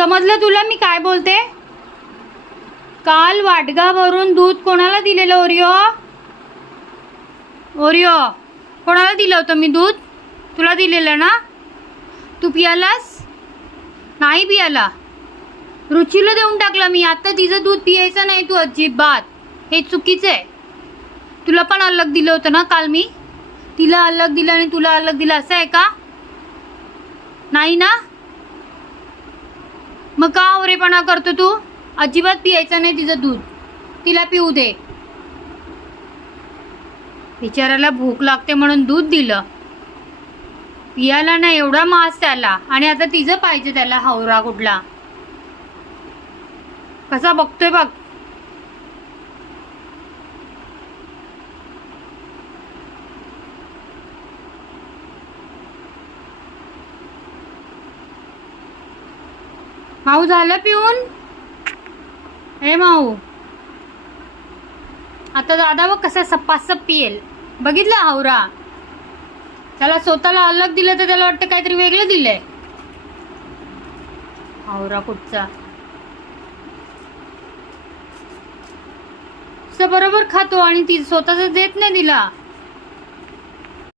समजलं तुला मी काय बोलते? काल वाटगावरून दूध कोणाला दिलेलं? ओरिओ ओरिओ कोणाला दिलं होतं मी दूध? तुला दिलेलं ना? तू पियालास? नाही पियाला. रुचीला देऊन टाकला मी. आता तिचं दूध पियायचं नाही तू अजिबात. हे चुकीचं आहे. तुला पण अलग दिलं होतं ना काल मी? तिला अलग दिलं आणि तुला अलग दिलं असं आहे का? नाही ना? मग का आवरेपणा करतो तू? अजिबात पियायचं नाही तिचं दूध. तिला पिऊ दे. बिचाराला भूक लागते म्हणून दूध दिलं. पियाला ना एवढा मास त्याला, आणि आता तिचं पाहिजे त्याला हावरा कुठला. कसा बघतोय बघ. माऊ झालं पिऊन? हे माऊ, आता दादा बघ कसा सप्पासप पियेल. बघितलं हावरा? त्याला स्वतःला अलग दिलं तर त्याला वाटतं काहीतरी वेगळं दिलंय. हावरा कुठचा. बरोबर खातो आणि ती स्वतःच देत नाही तिला.